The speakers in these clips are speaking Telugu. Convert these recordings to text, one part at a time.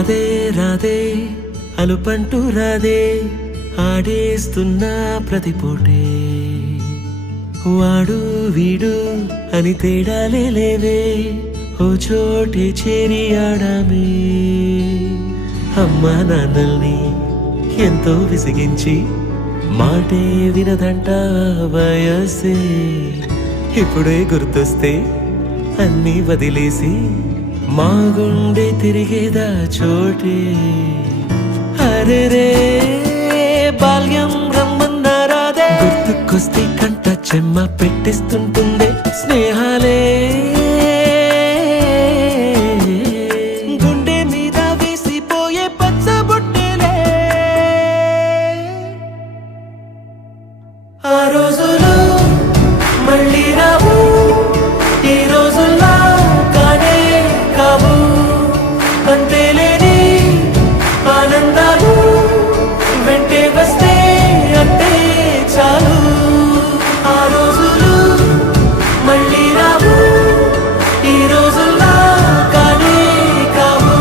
రాధే రాధే అలుపంటూ రాధే ఆడేస్తున్నా ప్రతి పూటే వాడు వీడు అని తేడాలే లేవే ఓ చోటే చేరి ఆడామే అమ్మా నాన్నల్ని ఎంతో విసిగించి మాటే వినదంట వయసే ఇప్పుడే గుర్తొస్తే అన్నీ వదిలేసి మా గుండె తిరిగేదా చోటే అరే రే బాల్యం రమ్మన్నారాదే గుర్తుకొస్తే కంట చెమ్మ పెట్టిస్తుంటుందే స్నేహాలే గుండె మీద వేసిపోయే పచ్చబొట్టెలే ఆ రోజులు మళ్ళీ రావు ఈ రోజుల్లా కానే కావు అంతేలేని ఆనందాలు వెంటే వస్తే అంటే చాలు ఆ రోజులు మళ్ళీ రావు ఈ రోజుల్లా కానే కావు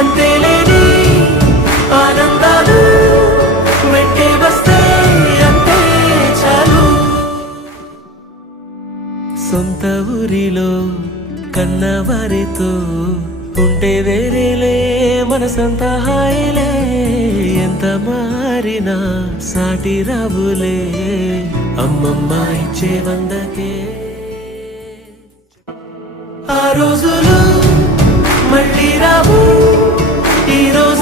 అంతేలేని ఆనందాలు వెంటే వస్తే అంటే చాలు సొంత ఊరిలో కన్నవారితో ఉంటే వేరేలే మనసంతా హాయిలే ఎంత మారినా సాటి రావులే అమ్మమ్మ ఇచ్చే వందకే ఆ రోజులు మళ్ళీ రావు ఈ రోజు